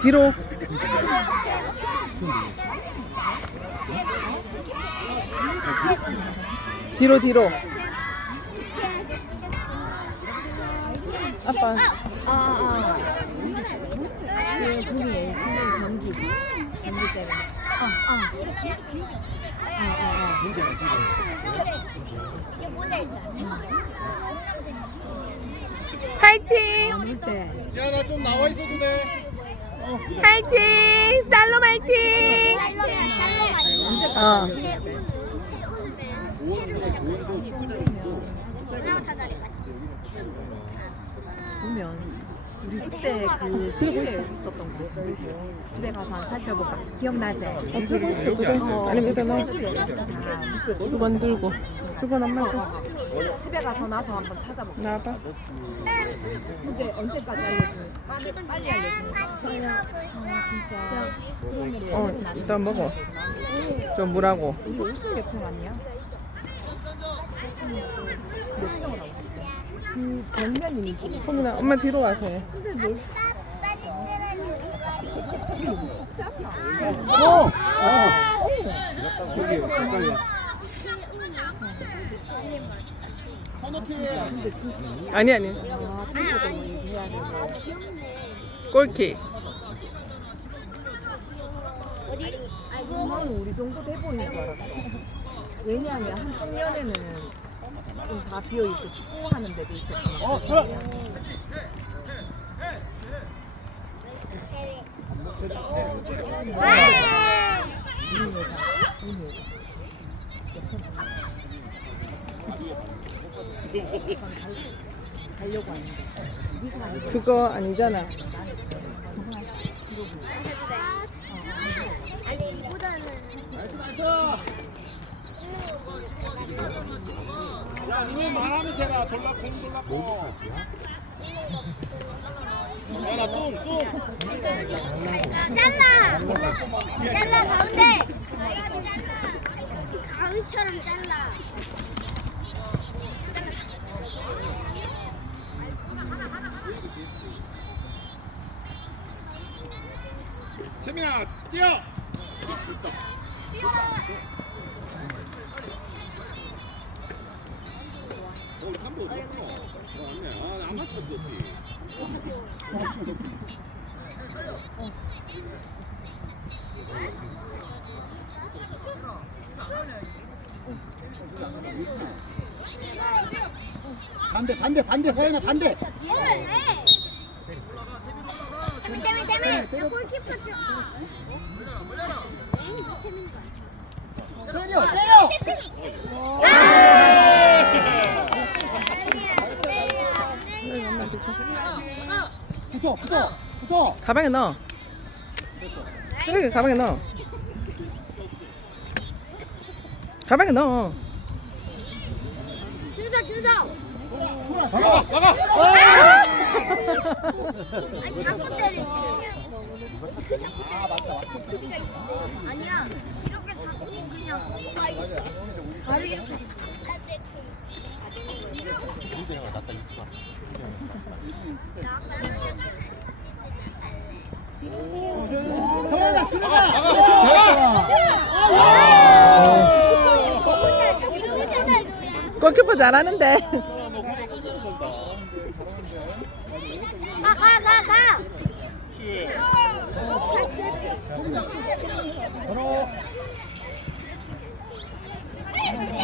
뒤로. 뒤로 뒤로. 아빠. 아, 아. 지금 분이 예수님 경기. 경기 때문에. 이게 모자 있다. 화이팅! 아. 어느 때? 야, 나좀 나와 있어도 돼. 화이팅! 살롬 화이팅! 어. 보면 우리 그때 그 들고 있었던 거 집에 가서 한 살펴볼까? 기억나지? 어, 들고 있어도 돼. 아니면 여기다 넣어. 수건 들고. 수건 엄마 줘. 집에 가서 나도 한번 찾아볼까? 나와봐. 근데 언제까지 알려주는? 빨리 빨리 알려주는. 진짜. 어, 일단 먹어. 좀 물하고. 이게 50몇 아니야? 그 벽면이 좀 홍민아, 엄마 뒤로 와서 해. 어! 저기, 가까이. 아니, 아니. 나는 우리 정도 돼 보이는 줄 알았어. 왜냐하면 한쪽 면에는 좀 다 비어 있고 축구하는 데도 있었잖아. 어! 가려고 하는데. 아니고 그거 아니잖아. 아니, 이보다는. 야, 니네 말하면서 해라. 돌라, 공 돌라고. 야, 나 뚱, 뚱. 잘라! 잘라, 가운데! 가위처럼 잘라. 세민아, 뛰어! 어, 반대, 반대, 반대, 서연아, 반대. 태민, 태민, 태민! 골키퍼. 에이. 때려, 때려! 붙어, 붙어, 붙어. 가방에 넣어. 쓰레기 가방에 넣어. 가방에 넣어. 준서, 준서! 나가, 나가! 아니, 자꾸 때려. 그 자꾸 때려. 있는데. 아니야. 이렇게 자꾸 그냥. 아, 이거. 바로 이렇게. 골키퍼 잘하는데. 가, 가, 가, 가. 나이스.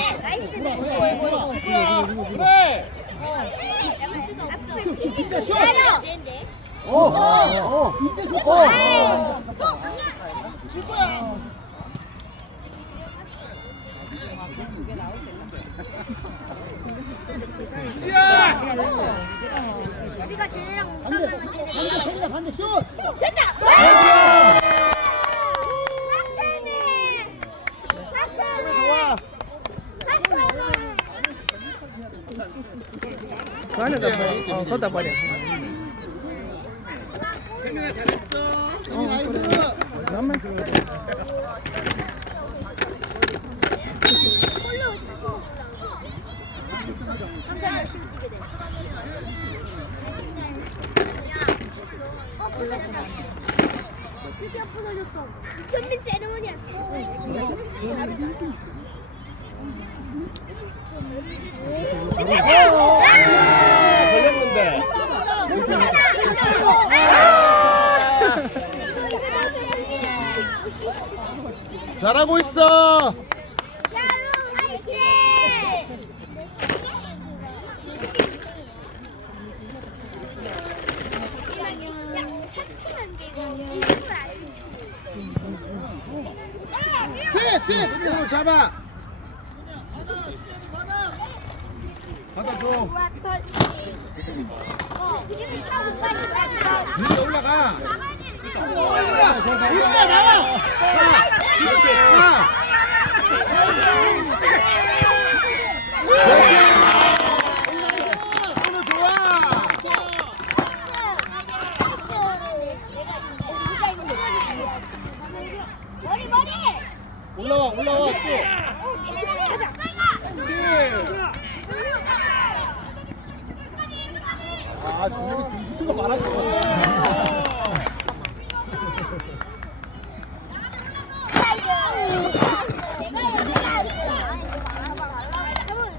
그래! 진짜 쉬워. 어, 어, 이때 좋다. 야! 우리가 쟤네랑 못 싸면 반대. 반대, 반대, 슛! 됐다. 박태민. 박태민. 좋아. 박태민. 그 안에다 버려. 어, 거기다 버려. 세민아 잘했어. 엄마. 홀로 자신 혼자 열심히 뛰게 돼. 어, 드디어 부서졌어. 현민 세레머니야. 아, 걸렸는데. 잘하고 있어. 샤롱 화이팅! 피, 피, 피, 잡아. 받아 줘. 위로 올라가. 이리야 나와. 아, 준혁이 등수가 많았어.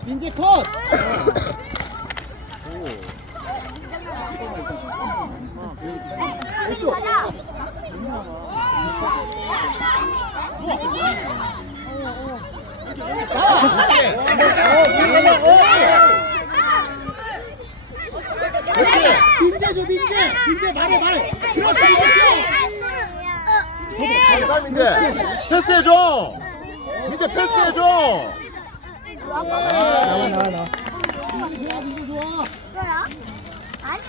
민재 컷. 왼쪽. 그렇지. 민재죠, 민재. 민재 말해, 말. 그렇지, 그렇지. 가 민재. 패스해줘. 민재 패스해줘. 나와 나와 나와. 이거야? 아니.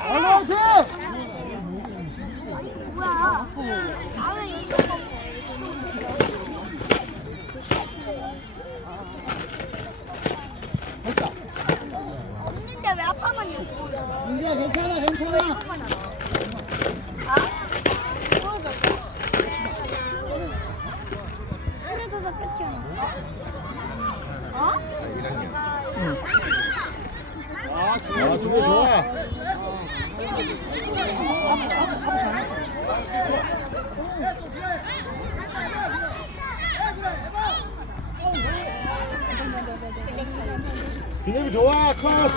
돼. 뭐야? 없는데 왜 아빠만 있고? 민재 괜찮아, 괜찮아. 그래서 끝이야. 어? 아, 좋아, 좋아. 준혁이 좋아, 컷.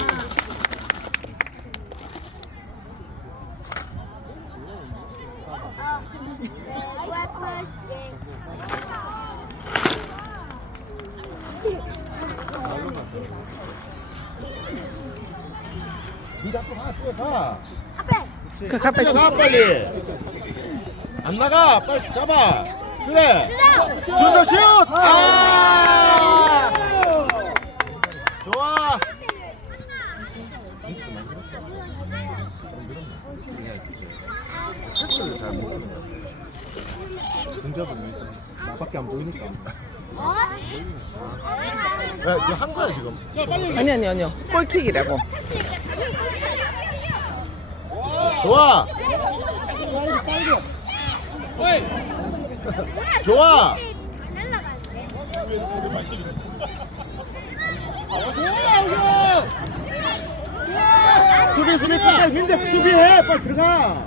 민재 앞으로 가, 뛰어가. 앞에. 그 가까이. 뛰어가, 빨리. 안 나가, 빨리 잡아. 그래. 준서 슛! 아! 좋아. 패스를 잘 못하는 거 공잡은 나밖에 안 보이니까. 어? 야, 이거 한 거야 지금. 아니 아니 아니요. 골킥이라고. 좋아. 좋아. 수비 수비 끝까지 민재 수비해 빨리 들어가.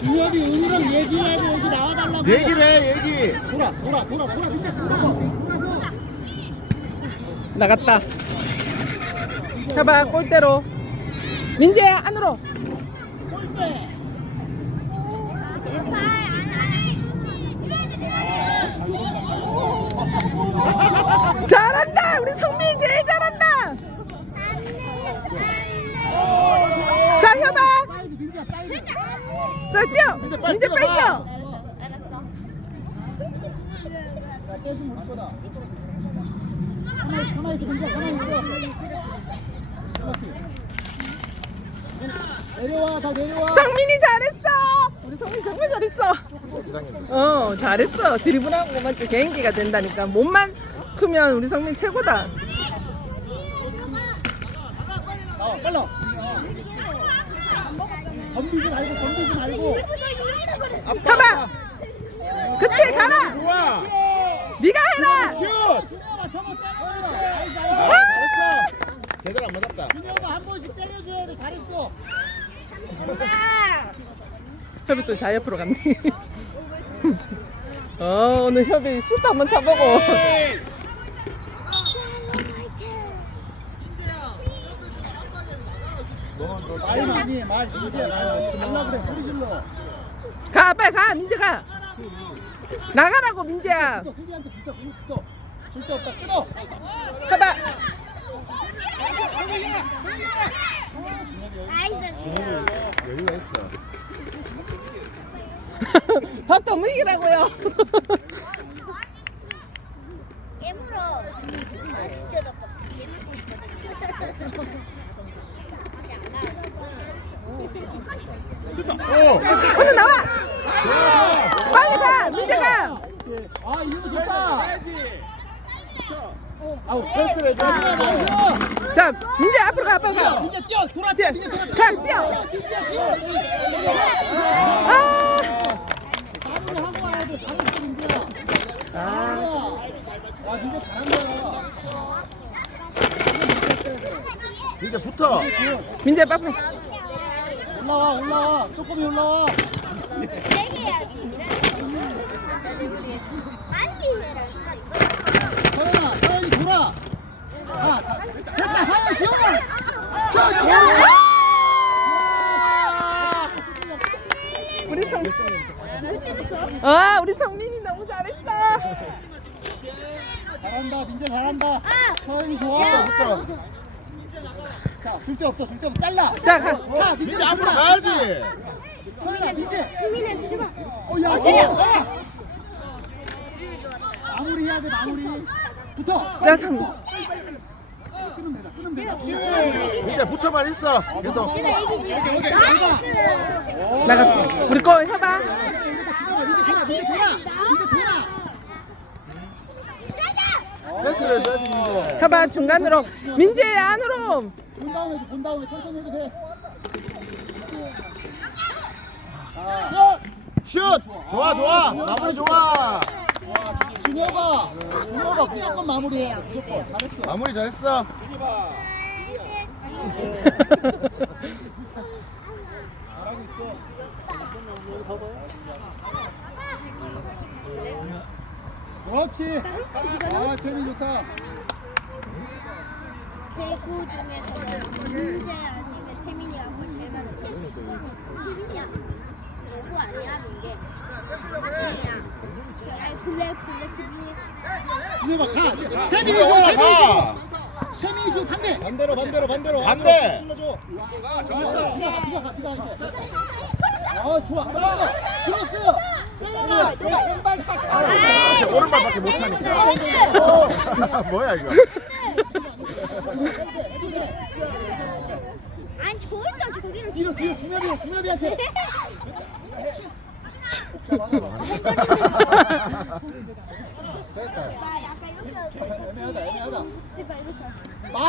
준혁이 은우랑 얘기해야지 여기 나와달라고 얘기를 해 얘기. 돌아 돌아 돌아 돌아 밑에 돌아 나갔다. 해봐 골대로. 민재야 안으로. 잘한다. 우리 성민이 제일 잘한다. 자 해봐. 사이드 민지야 사이드 자 뛰어. 민재 빨리 민재 뛰어가. 야올 거다 가만히 가만히 있어 민지야 가만히 있어 내려와 다 내려와 성민이 잘했어. 우리 성민이 정말 잘했어. 1학년 어 잘했어 드리블하고 맞죠 개인기가 된다니까 몸만 크면 우리 성민 최고다 나와 빨라 덤비지 말고 덤비지 말고 봐봐 그치 가라 좋아. 네가 해라 슛. 준 제대로 안 맞았다. 준혁아 한 번씩 때려줘야 돼. 잘했어. 협이 또자 옆으로 갔네. 어, 오늘 협이 슛도 한번 차보고. 말 많이 말 이제 말 말라 그래 소리 질러. 가, 빨리 가, 민재 가. 나가라고, 민재야. 또 수비한테 붙어 붙어. 줄데 없다 끊어. 가봐. 나이스 여유가 있어. 밥도 못 이기라고요. 깨물어 아 진짜 나빠 깨물고 싶거든 오! 오늘 나와. 빨리 가, 민재 가. 아 이거 좋다. 아우 패스를 해줘. 나이스. 자, 민재 앞으로 가, 빨리 가. 민재 뛰어 돌아 뛰어, 뛰어. 민재 돌아. 가, 뛰어. 아, 와야 돼. 아. 와 민재 잘한다. 붙어. 민재 빨리. 올라와 올라와 조금이 올라와. 세게 해야지 아니 서연아 서연이 돌아. 아 다- 됐다 서연 시원아. 저 우리 성. 아, 우리 성민이 너무 잘했어. 잘한다 민재 잘한다. 서연이 좋아. 자 줄데 없어 줄데 없어 잘라. 자, 가. 자 민재 민재 앞으로 가야지. 서연아 민재. 수민이한테 줘봐 어야 때려. 어. 마무리 해야 돼 마무리. 끊으면 되다. 민재 붙어만 있어. 계속. 나가. 우리 거 해봐. 민재. 해봐, 중간으로. 민재 안으로. 본 다음에 본 다음에 천천히 해도 돼. 자, 슛! 좋아 좋아. 마무리 좋아. 준혁아, 준혁아 무조건 마무리해. 무조건 잘했어. 마무리 잘했어. 잘하고 있어. 그렇지. 아, 태미 좋다. 대구 중에서 민재 아니면 태민이가 뭘 제일 많이 태민이야 대구 아니야 민재 아니야 준혁아 가. 태민이 줘. 올라가. 줘. 태민이 줘. 반대. 반대로 반대로 반대로. 반대. 찔러줘. 네가 가, 네가 가. 아, 좋아. 크로스. 내려가 내가 그렇지, 오른발밖에 못 차니까. 뭐야 이거? 아니 저기다 저기를 뒤로 뒤로 준혁이 준혁이한테.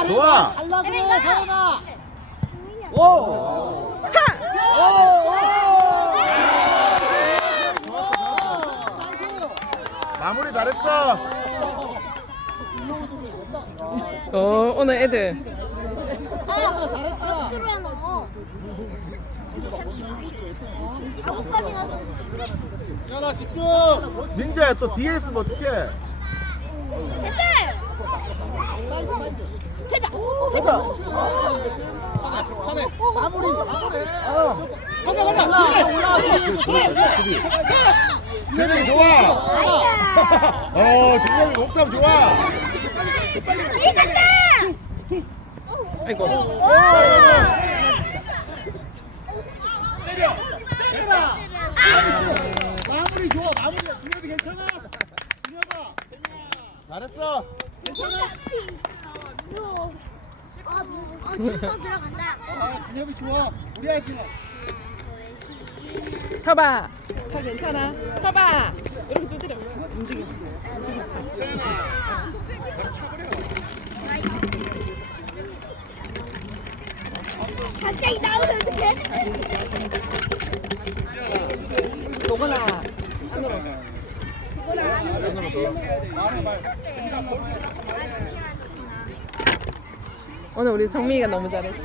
좋아. 차! 마무리 잘했어. 어, 오늘 애들. 아 잘했다. 들어와 너 아까지 가서 연아 집중. 민재 또 뒤에 있으면 어떡해? 됐다 됐다. 차네, 차네. 마무리. 가자, 가자. 올라왔어. 태민이 좋아. 어, 준영이 목삼 좋아. 이겼다 아이고. 마무리 좋아, 마무리. 준혁이 괜찮아? 준혁아. 잘했어. 요. 아, 아, 진짜 들어간다. 아, 준혁이 좋아. 무리하지 마. 봐봐. 다 괜찮아. 봐봐. 이렇게 두드려. 움직여. 갑자기 나오면 어떡해? 도건아. 안으로. 말해, 말. 오늘 우리 성민이가 너무 잘했어.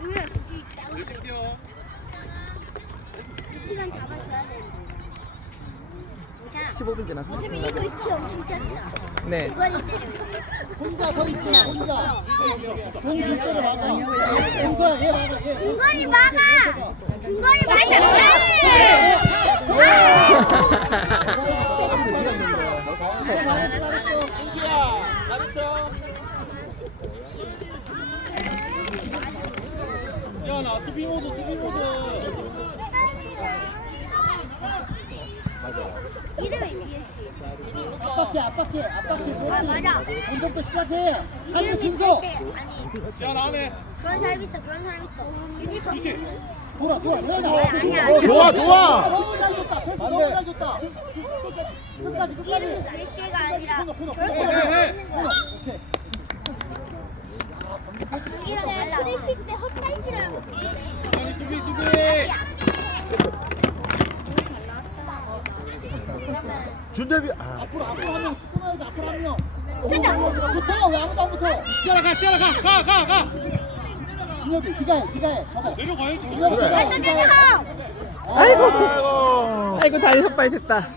오늘 굳이 있다고 이 시간 잡아줘야 되는데. 자, 15분 지났어. 태민이 이거 있지 엄청 짰다. 네. 혼자 서 있지 혼자 공기 때려 막아 용서야 얘 막아 얘 중거리 막아. 중거리 막아. 야 나 수비 모드 수비 모드 이름이 BSC. 앞바퀴 앞바퀴 앞바퀴 아 맞아. 먼저부터 시작해. 한대 BSC. 아니. 야 나네 그런 사람 있어. 그런 사람 있어. 유니폼. 돌아 돌아. 태연아 아니, 아니야. 좋아 좋아. 너무 잘 줬다. 패스 너무 잘 줬다. 끝까지 끝까지. 이름이 BSC가 아니라 저렇게 해해 이랑 달라. 프리킥 때 헛타이트라고. 아니 수비 수비 준대비 아. 앞으로 앞으로 한 명 끊어야지 앞으로 한명. 됐다. 좋다 왜 아무도 안 붙어 지하라 가 지하라 가가 가 가. 준혁이 네가 해 네가 해. 내려가야지 준혁이 그래. 대장. 아이고. 아이고. 아이고 다리 헛발 됐다.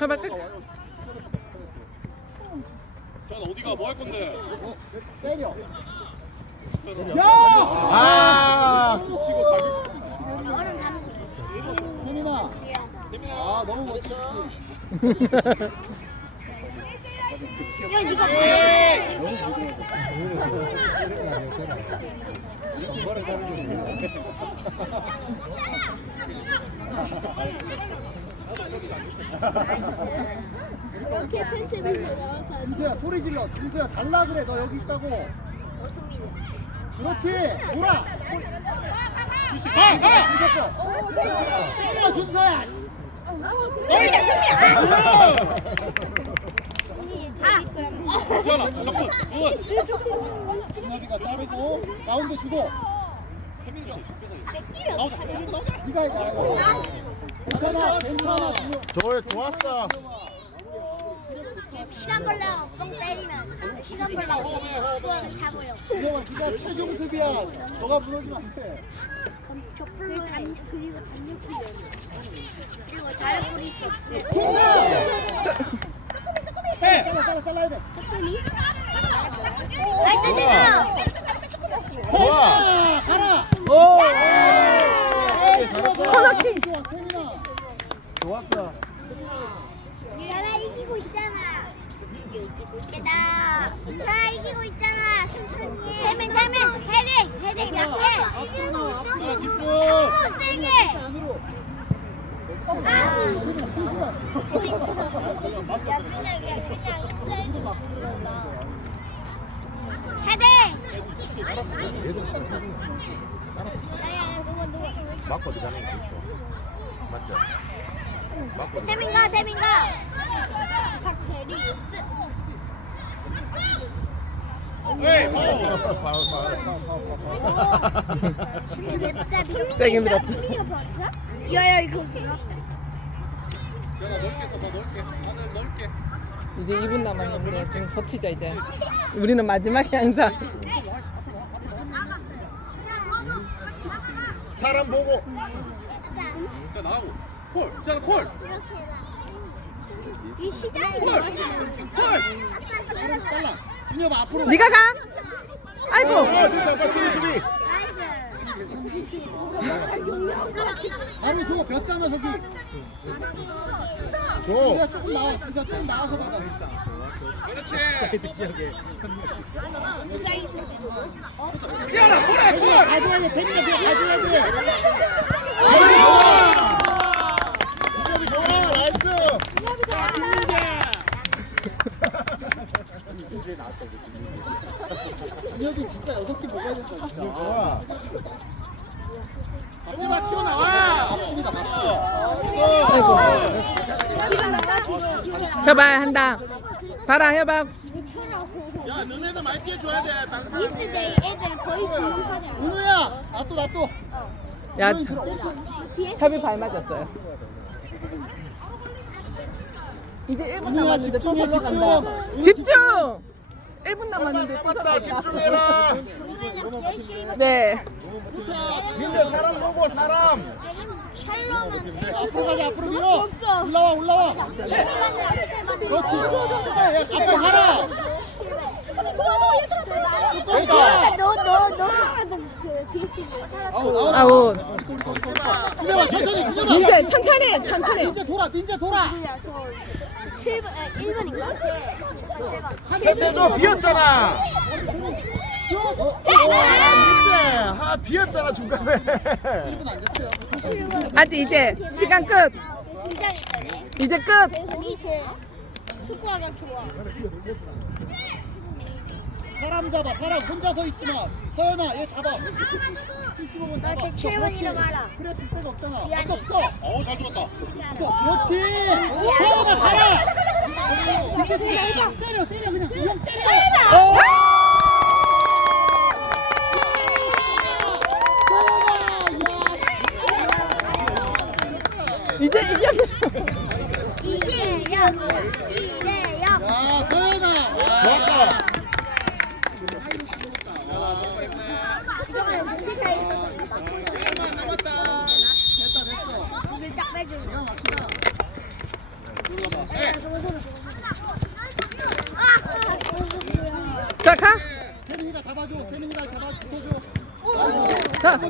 해봐 끝. 자 어디가 뭐 할 건데? 때려. 아 다 먹었어. 태민아 아 너무 멋지지 야 니가 이렇게 펜슬을 들어가. 준수야 소리 질러 준수야 달라 그래 너 여기 있다고 그렇지 돌아 준서야 자. 지하라 잡고 굿 준혁이가 자르고 가운데 주고 나오자 나오자 네가 해 나가. 괜찮아 괜찮아 준혁 좋아 좋았어 시간 벌레가 뻥 때리면 시간 벌레가 그거는 잡아요. 준혁아 네가 최종 수비야 너가 무너지면 안 돼 그 담, 그리고 담요 뿌려. 그리고 잘 뿌리 있어. 해 잘라 잘라 잘라야 돼 조금이. 나이스 대장. 좋아 아, 가라 오. 아, 잘했어 코너킥. 좋아 태민아 좋았어 나라 이기고 있잖아. 있겠다. 자 이기고 있잖아. 천천히. 태민 태민 헤딩 헤딩 약해. 자 집중 또 세게. 아. 야 그냥 그냥 그냥 헤딩. 야야 누구 누구. 맞고 어디 가는 거 있어 맞죠 맞고 태민 가 태민 가. 박태리. 밀었다. 태민이가 버렸어? 야야 이거 뭐야? 이제 2분 남았는데 좀 버티자 이제. 우리는 마지막에 항상 사람 보고 자 나가고 콜 지하라 콜이 시장이 콜! 잘라 준혁 앞으로 네가 가. 아이고. 아 됐다 수비 수비. 바로 줘 겼잖아 저기. 줘. 준수야 조금 나와 준수야 조금 나와서 받아. 그렇지. 태민아 가줘야 돼. 태민아 네가 가줘야 돼. 수비 좋아. 나이스. 준혁 이 진짜 여섯 개 먹어야 된다 진짜 좋아 앞치마 튀어나와 밥심이다 밥심 아이고. 해봐 한다. 봐라 해봐. 이스 데이 애들 거의 중국하잖아. 은우야 나또 나또 야 협이 발 맞았어요. 이제 1분 민우야 남았는데 또 집중해 올라간다. 집중 집중! 1분 남았는데 또 맞다 집중해라 네. 민재 사람 보고 사람 샬롬한테 앞으로 가자 앞으로 밀어. 올라와 올라와 그렇지 앞으로 가라 그러니까 그 비스기 아웃 아웃 아웃. 기대봐 천천히 기대봐 민재 천천히 천천히. 민재 돌아 민재 돌아 7번 아 1번인가? 제가 패스해줘 비었잖아 민재 아 비었잖아 중간에 아직 이제 시간 끝. 이제 끝. 아니 제 축구하기 좋아. 사람 잡아 사람 혼자 서 있지마 서연아 얘 잡아. 75번 잡아. 7번 이름 알아. 그래 줄 데가 없잖아. 지안이. 없어 없어 어우 잘 죽었다. 그렇지. 서연아 가라. 민재 때려 때려 때려 그냥. 이형 때려. 오! 이제 이제 이재영 이재영. 야 서연아. 좋았다 아, 자.